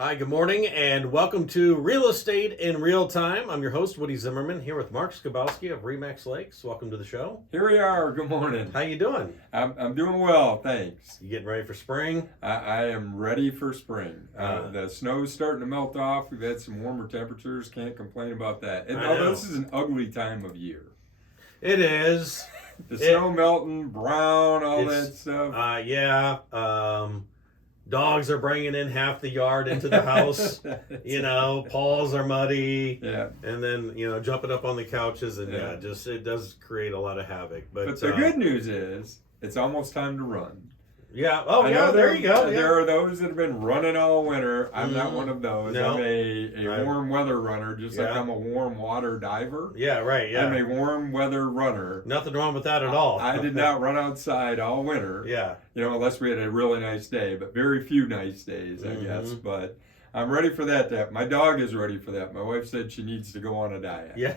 Hi, good morning, and welcome to Real Estate in Real Time. I'm your host, Woody Zimmerman, here with Mark Skabowski of Remax Lakes. Welcome to the show. Here we are. Good morning. How you doing? I'm doing well, thanks. You getting ready for spring? I am ready for spring. The snow's starting to melt off. We've had some warmer temperatures. Can't complain about that. And although this is an ugly time of year. It is. The snow melting, brown, all that stuff. Yeah. Dogs are bringing in half the yard into the house. Paws are muddy. Yeah. And then, jumping up on the couches. And just it does create a lot of havoc. But the good news is it's almost time to run. Yeah. Oh, yeah. There you go. There are those that have been running all winter. I'm not one of those. No. I'm a warm weather runner, just like I'm a warm water diver. Yeah, right. Yeah. I'm a warm weather runner. Nothing wrong with that at all. I did not run outside all winter. Yeah. Unless we had a really nice day, but very few nice days, I guess. But I'm ready for that to happen. My dog is ready for that. My wife said she needs to go on a diet. Yeah.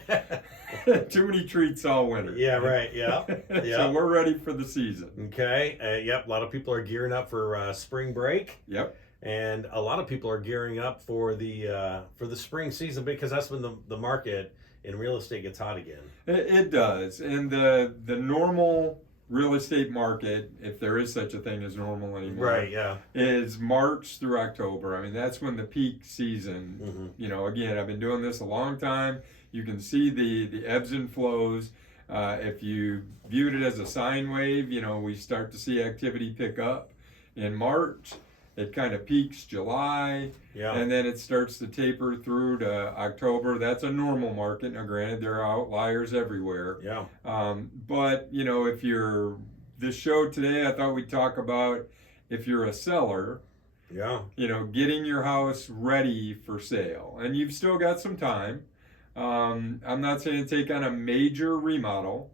Too many treats all winter. Yeah, right. Yeah. So we're ready for the season. Okay. Yep. A lot of people are gearing up for spring break. Yep. And a lot of people are gearing up for the spring season because that's when the market in real estate gets hot again. It does. And the normal real estate market, if there is such a thing as normal anymore, right? Yeah, is March through October. I mean, that's when the peak season. Again, I've been doing this a long time. You can see the ebbs and flows. If you viewed it as a sine wave, we start to see activity pick up in March. It kind of peaks July, and then it starts to taper through to October. That's a normal market. Now, granted, there are outliers everywhere. Yeah. But, if you're, this show today, I thought we'd talk about if you're a seller, getting your house ready for sale. And you've still got some time. I'm not saying take on a major remodel,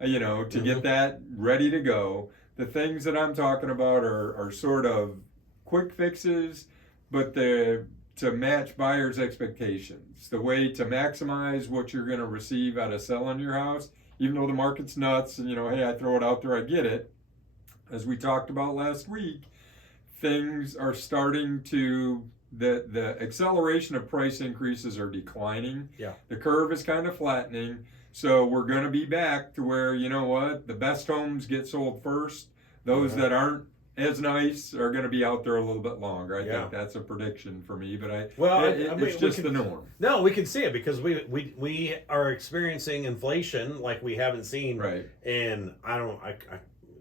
to get that ready to go. The things that I'm talking about are sort of quick fixes, but they're to match buyers' expectations. The way to maximize what you're going to receive out of selling your house, even though the market's nuts and, hey, I throw it out there, I get it. As we talked about last week, things are starting to, the acceleration of price increases are declining. Yeah. The curve is kind of flattening. So we're going to be back to where, the best homes get sold first. Those that aren't as nice are going to be out there a little bit longer. I think that's a prediction for me, but it's just the norm. No, we can see it because we are experiencing inflation like we haven't seen in a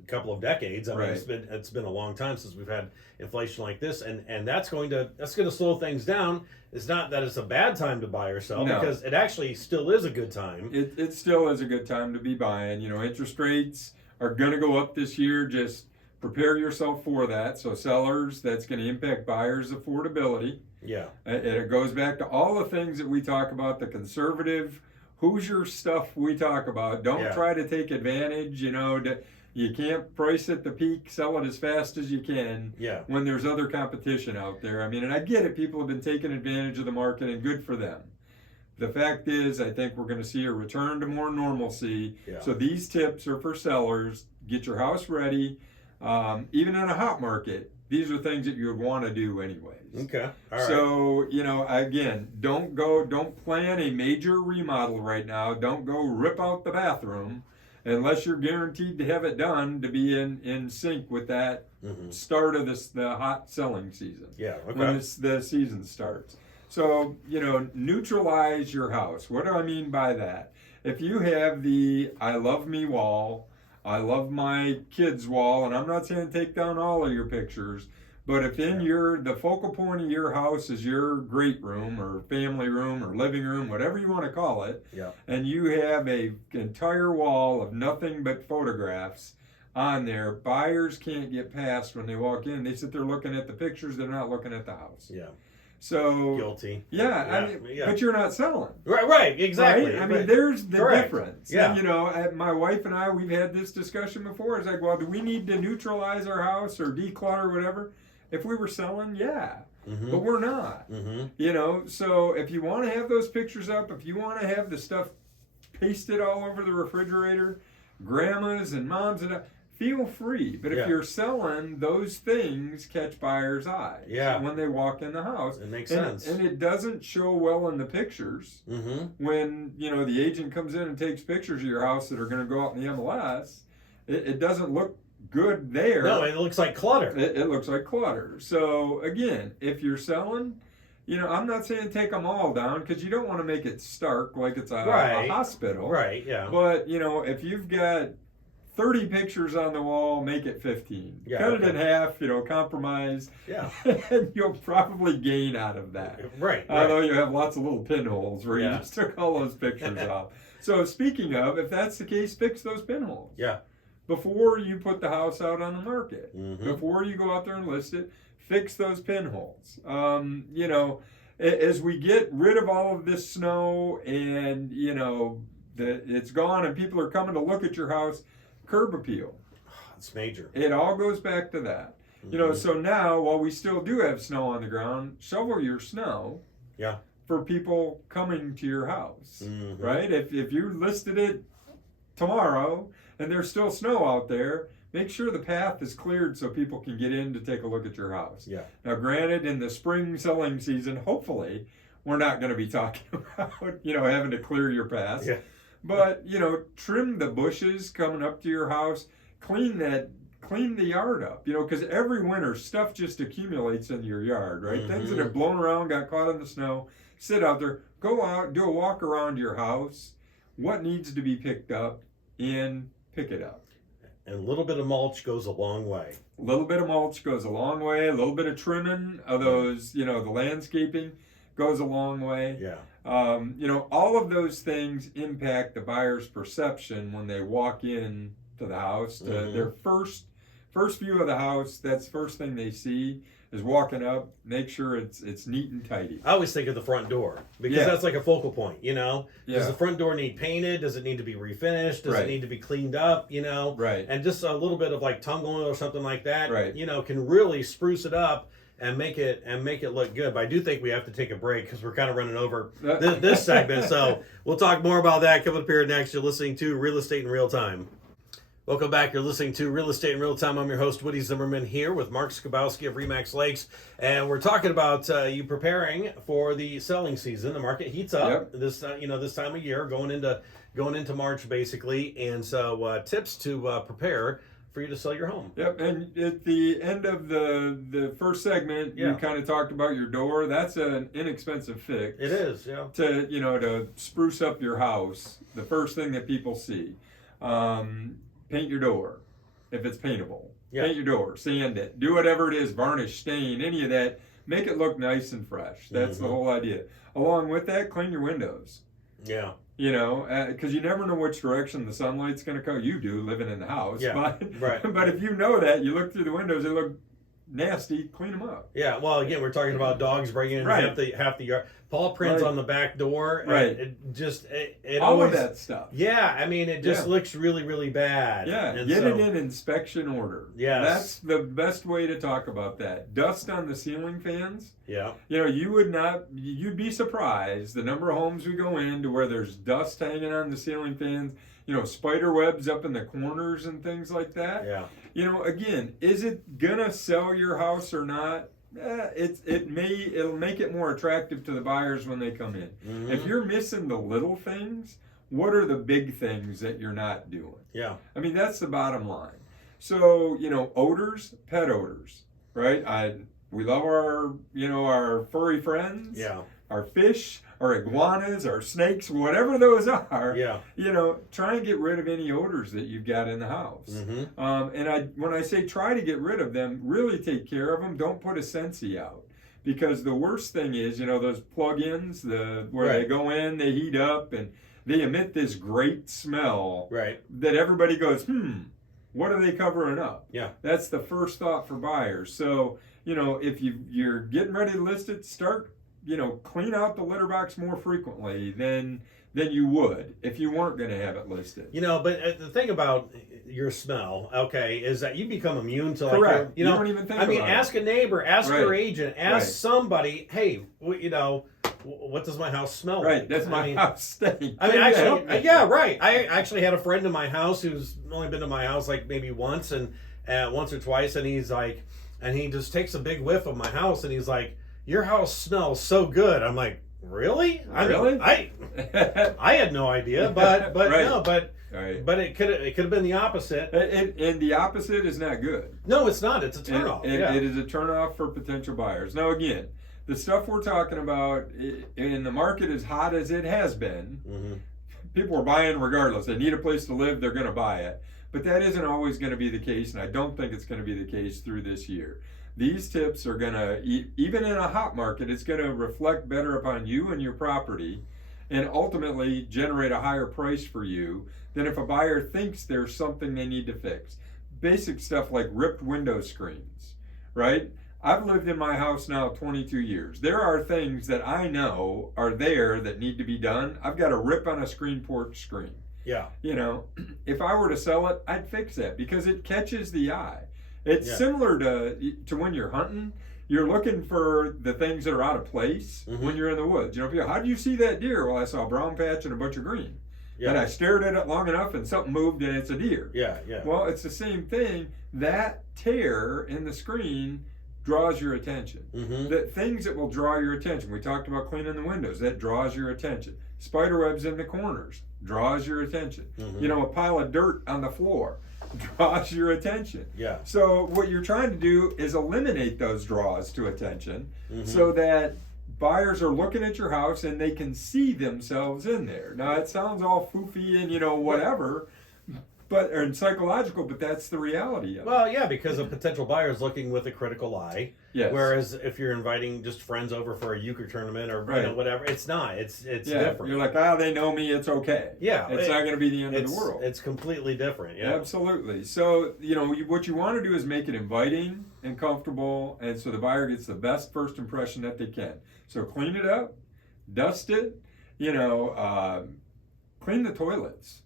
couple of decades. I mean, it's been a long time since we've had inflation like this, and that's going to slow things down. It's not that it's a bad time to buy or sell because it actually still is a good time. It still is a good time to be buying. Interest rates are going to go up this year. Just prepare yourself for that. So sellers, that's going to impact buyers' affordability. Yeah. And it goes back to all the things that we talk about, the conservative Hoosier stuff we talk about. Don't try to take advantage, you can't price at the peak, sell it as fast as you can when there's other competition out there. I mean, and I get it, people have been taking advantage of the market and good for them. The fact is, I think we're going to see a return to more normalcy. Yeah. So these tips are for sellers. Get your house ready. Even in a hot market, these are things that you would want to do anyways. Okay. All right. So, again, don't plan a major remodel right now. Don't go rip out the bathroom unless you're guaranteed to have it done to be in sync with that start of the hot selling season. Yeah. Okay. When the season starts. So, neutralize your house. What do I mean by that? If you have the I love me wall, I love my kids wall, and I'm not saying take down all of your pictures, but if in the focal point of your house is your great room or family room or living room, whatever you want to call it, and you have a entire wall of nothing but photographs on there, buyers can't get past when they walk in. They sit there looking at the pictures, they're not looking at the house. Yeah. So guilty. Yeah, but you're not selling. Right, exactly. Right? I mean, there's the difference. Yeah. And, my wife and I, we've had this discussion before. It's like, well, do we need to neutralize our house or declutter or whatever? If we were selling, but we're not. So if you want to have those pictures up, if you want to have the stuff pasted all over the refrigerator, grandmas and moms and feel free. But if you're selling, those things catch buyers' eyes when they walk in the house. It makes sense. And it doesn't show well in the pictures. When, the agent comes in and takes pictures of your house that are going to go out in the MLS, it doesn't look good there. No, it looks like clutter. It looks like clutter. So, again, if you're selling... I'm not saying take them all down because you don't want to make it stark like it's a hospital. Right, yeah. But, if you've got 30 pictures on the wall, make it 15. Cut it in half, compromise. Yeah. And you'll probably gain out of that. Right. Although you have lots of little pinholes where you just took all those pictures off. So speaking of, if that's the case, fix those pinholes. Yeah. Before you put the house out on the market. Before you go out there and list it, fix those pinholes. As we get rid of all of this snow and, it's gone and people are coming to look at your house, curb appeal. It's major. It all goes back to that. So now, while we still do have snow on the ground, shovel your snow. Yeah. For people coming to your house, right? If you listed it tomorrow and there's still snow out there, make sure the path is cleared so people can get in to take a look at your house. Yeah. Now, granted, in the spring selling season, hopefully, we're not going to be talking about, having to clear your path. Yeah. But, trim the bushes coming up to your house, clean the yard up, because every winter stuff just accumulates in your yard, right? Things that have blown around, got caught in the snow, sit out there, go out, do a walk around your house. What needs to be picked up, and pick it up. And a little bit of mulch goes a long way. A little bit of mulch goes a long way. A little bit of trimming of those, the landscaping goes a long way. Yeah. All of those things impact the buyer's perception when they walk in to the house. Their first view of the house, that's the first thing they see is walking up, make sure it's neat and tidy. I always think of the front door because that's like a focal point, Does the front door need painted? Does it need to be refinished? Does it need to be cleaned up, Right. And just a little bit of like tung oil or something like that, right. Can really spruce it up and make it look good. But I do think we have to take a break because we're kind of running over this segment. So we'll talk more about that coming up here next. You're listening to Real Estate in Real Time. Welcome back. You're listening to Real Estate in Real Time. I'm your host, Woody Zimmerman, here with Mark Skabowski of RE/MAX Lakes. And we're talking about you preparing for the selling season. The market heats up this time of year, going into March, basically. And so tips to prepare for you to sell your home. Yep, and at the end of the first segment, you kind of talked about your door. That's an inexpensive fix. It is, yeah. To spruce up your house, the first thing that people see. Paint your door if it's paintable. Yeah. Paint your door, sand it, do whatever it is, varnish, stain, any of that. Make it look nice and fresh. That's the whole idea. Along with that, clean your windows. Yeah. Because you never know which direction the sunlight's going to come. You do, living in the house. Yeah, but if you know that, you look through the windows, they look nasty, clean them up. Yeah, well, again, we're talking about dogs bringing in half the yard. Paw prints on the back door. Right. It all always, of that stuff. Yeah, I mean, it just looks really, really bad. Yeah, and get it in inspection order. Yes. That's the best way to talk about that. Dust on the ceiling fans. Yeah. You'd be surprised the number of homes we go into where there's dust hanging on the ceiling fans, spider webs up in the corners and things like that. Yeah. Again, is it gonna sell your house or not? It'll make it more attractive to the buyers when they come in. If you're missing the little things, what are the big things that you're not doing? Yeah. I mean, that's the bottom line. So, odors, pet odors, right? We love our furry friends. Yeah. Our fish, our iguanas, our snakes, whatever those are. Yeah. Try and get rid of any odors that you've got in the house. And when I say try to get rid of them, really take care of them. Don't put a Scentsy out. Because the worst thing is, those plug-ins, where they go in, they heat up, and they emit this great smell. Right. That everybody goes, what are they covering up? Yeah. That's the first thought for buyers. So, if you're getting ready to list it, start clean out the litter box more frequently than you would if you weren't going to have it listed. But the thing about your smell, is that you become immune to correct. You don't even think about it. Ask a neighbor, ask your agent, ask somebody, hey, what does my house smell right, like? that's my house stink. I mean, actually, yeah, right. I actually had a friend in my house who's only been to my house like maybe once or twice, and he's like, and he just takes a big whiff of my house, and he's like, "Your house smells so good." I'm like, "Really? Really? I had no idea, but right. no, but right. but it could have been the opposite. And the opposite is not good. No, it's not. It's a turnoff. It is a turnoff for potential buyers. Now, again, the stuff we're talking about in the market as hot as it has been, mm-hmm. people are buying regardless. They need a place to live, they're going to buy it. But that isn't always going to be the case, and I don't think it's going to be the case through this year. These tips are going to, even in a hot market, it's going to reflect better upon you and your property and ultimately generate a higher price for you than if a buyer thinks there's something they need to fix. Basic stuff like ripped window screens, right? I've lived in my house now 22 years. There are things that I know are there that need to be done. I've got a rip on a screen porch screen. Yeah. You know, if I were to sell it, I'd fix that because it catches the eye. It's similar to when you're hunting. You're looking for the things that are out of place mm-hmm. when you're in the woods. You know, how do you see that deer? Well, I saw a brown patch and a bunch of green. Yeah. And I stared at it long enough and something moved and it's a deer. Yeah, yeah. Well, it's the same thing. That tear in the screen draws your attention. Mm-hmm. The things that will draw your attention. We talked about cleaning the windows. That draws your attention. Spider webs in the corners draws your attention. Mm-hmm. You know, a pile of dirt on the floor draws your attention. Yeah. So what you're trying to do is eliminate those draws to attention mm-hmm. so that buyers are looking at your house and they can see themselves in there. Now it sounds all foofy and whatever, and psychological, but that's the reality of it. Well, yeah, because a potential buyer is looking with a critical eye. Yes. Whereas if you're inviting just friends over for a euchre tournament or whatever, it's not. It's different. You're like, they know me, it's okay. Yeah. It's not going to be the end of the world. It's completely different. Yeah. Absolutely. So, what you want to do is make it inviting and comfortable, and so the buyer gets the best first impression that they can. So clean it up, dust it, clean the toilets.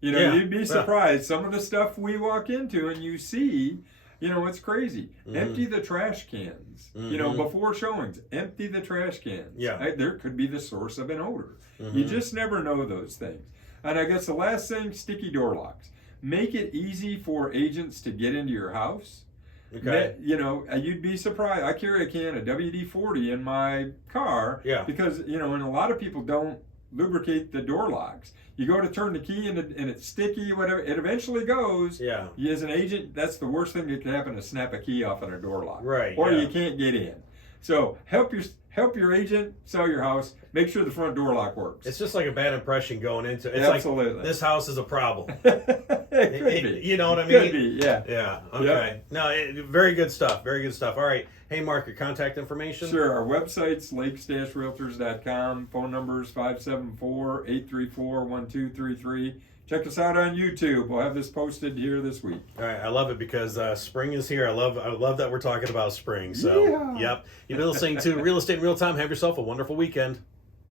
You'd be surprised. Some of the stuff we walk into and you see, it's crazy. Mm-hmm. Empty the trash cans. Mm-hmm. Before showings, empty the trash cans. Yeah. There could be the source of an odor. Mm-hmm. You just never know those things. And I guess the last thing, sticky door locks. Make it easy for agents to get into your house. Okay. You'd be surprised. I carry a can of WD-40 in my car because, and a lot of people don't lubricate the door locks. You go to turn the key and it's sticky, whatever. It eventually goes. Yeah. As an agent, that's the worst thing that can happen, to snap a key off on a door lock. Right. Or you can't get in. So help your agent sell your house. Make sure the front door lock works. It's just like a bad impression going into it. It's Absolutely. like, this house is a problem. It could be. You know what I mean? Could be, yeah. Yeah. Okay. Yep. No, very good stuff. Very good stuff. All right. Hey, Mark, your contact information? Sure. Our website's lakes-realtors.com. Phone number is 574-834-1233. Check us out on YouTube. We'll have this posted here this week. All right. I love it because spring is here. I love that we're talking about spring. So, Yep. You've been listening to Real Estate in Real Time. Have yourself a wonderful weekend.